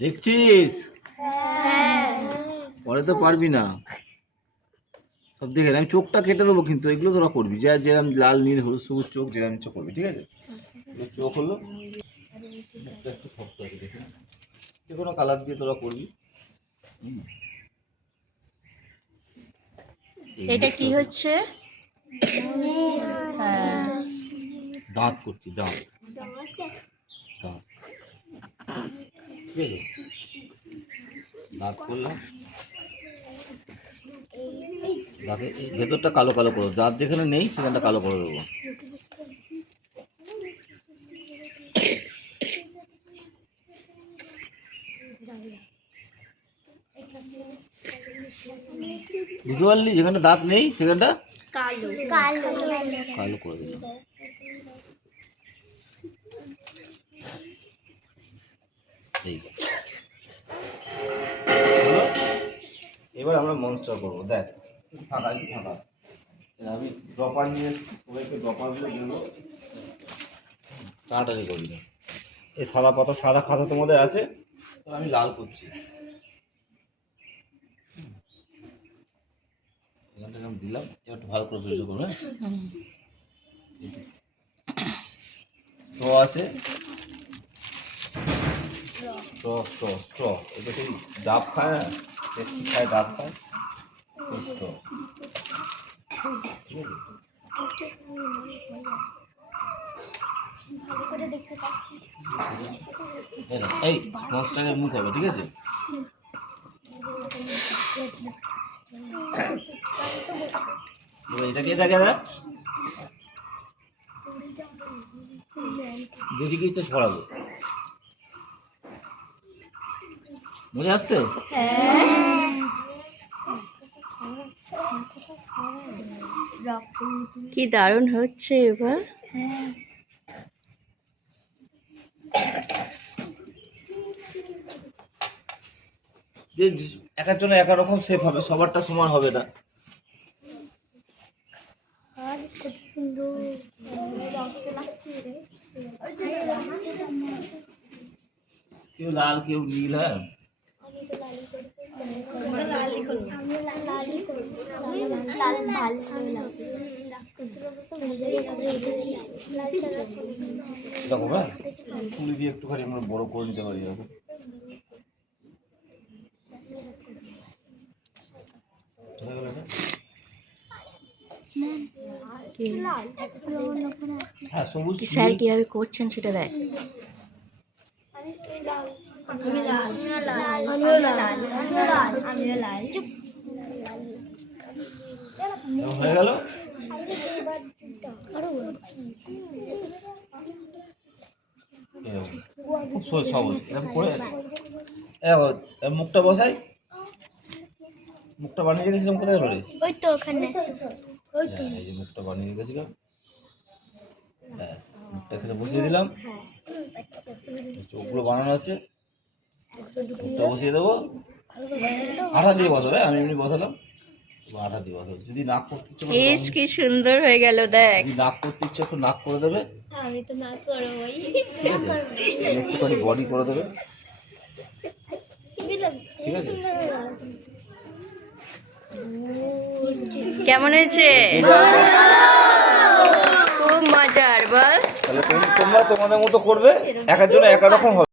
দেখছিস? পরে তো পারবি না সব দেখে। আমি চোখটা কেটে দেবো, কিন্তু এগুলো তোরা করবি যা, যেরকম লাল নীল হলুদ সবুজ চোখ, যেরকম চোখ করবি, ঠিক আছে? চোখ হলো একটু শক্ত আছে, দেখে যে কোনো কালার দিয়ে তোরা করবি। এটা কি হচ্ছে? দাঁত করছি, দাঁত দাঁত, ঠিক আছে? দাঁত করলাম, দাঁতে ভেতরটা কালো কালো করো, দাঁত যেখানে নেই সেখানটা কালো করে দেবো। বুঝতে পারলি? যেখানটা দাঁত নেই সেখানটা কালো করে দিলাম। এই এবার আমরা মনস্টার করবো। দেখ ফাঁকা ফাঁকা, আমি ড্রপার নিয়ে এসেছি, সবাইকে ড্রপারগুলো দেবো। তাড়াতাড়ি করি না, এই সাদা পাতা, সাদা খাতা তোমাদের আছে? আমি লাল করছি। এখানটা এরকম দিলাম, একটু ভালো করে ফেলতে করবে। স্ট্র আছে, স্ট্র স্ট্র স্ট্র, এটা সেই ডাব খায় না, পেপসি খায়, ডাব খায়, সেই স্ট্র, ঠিক আছে? এই মনস্টারের মুখ হবে, ঠিক আছে? এটা কে থাকে না, যেদিকে ইচ্ছে ছড়াবো। মনে আসছে? কি দারুণ হচ্ছে এবার। যে এক একজনের এক এক রকম শেপ হবে, সবারটা সমান হবে না। কেউ লাল, কেউ নীল, হ্যাঁ দেখো, হ্যাঁ তুলি দিয়ে একটুখানি আমরা বড় করে নিতে পারি এখন। হ্যাঁ সবুজ স্যার কিভাবে করছেন সেটা দেখ। হয়ে গেল। খুব সহজ, এরকম করে মুখটা বসাই, মুখটা বানিয়ে রেখেছিলাম কোথায় বলে? ওই তো ওখানে, ওই তো এই যে মুখটা বানিয়ে রেখেছিলাম, মুখটা এখানে বসিয়ে দিলাম। চোখগুলো বানানো আছে, মুখটা বসিয়ে দেবো। আঠা দিয়ে বসাবে, আমি এমনি বসালাম, আঠা দিয়ে বসাবো। যদি নাক করতে ইচ্ছে করে, কি সুন্দর হয়ে গেল দেখ। যদি নাক করতে ইচ্ছে একটু নাক করে দেবে, আমি তো না করবই, ঠিক আছে? একটুখানি বডি করে দেবে, ঠিক আছে? কেমন হয়েছে? খুব মজার বল। তাহলে তোমরা তোমাদের মতো করবে, এক একজন এক এক রকম হবে।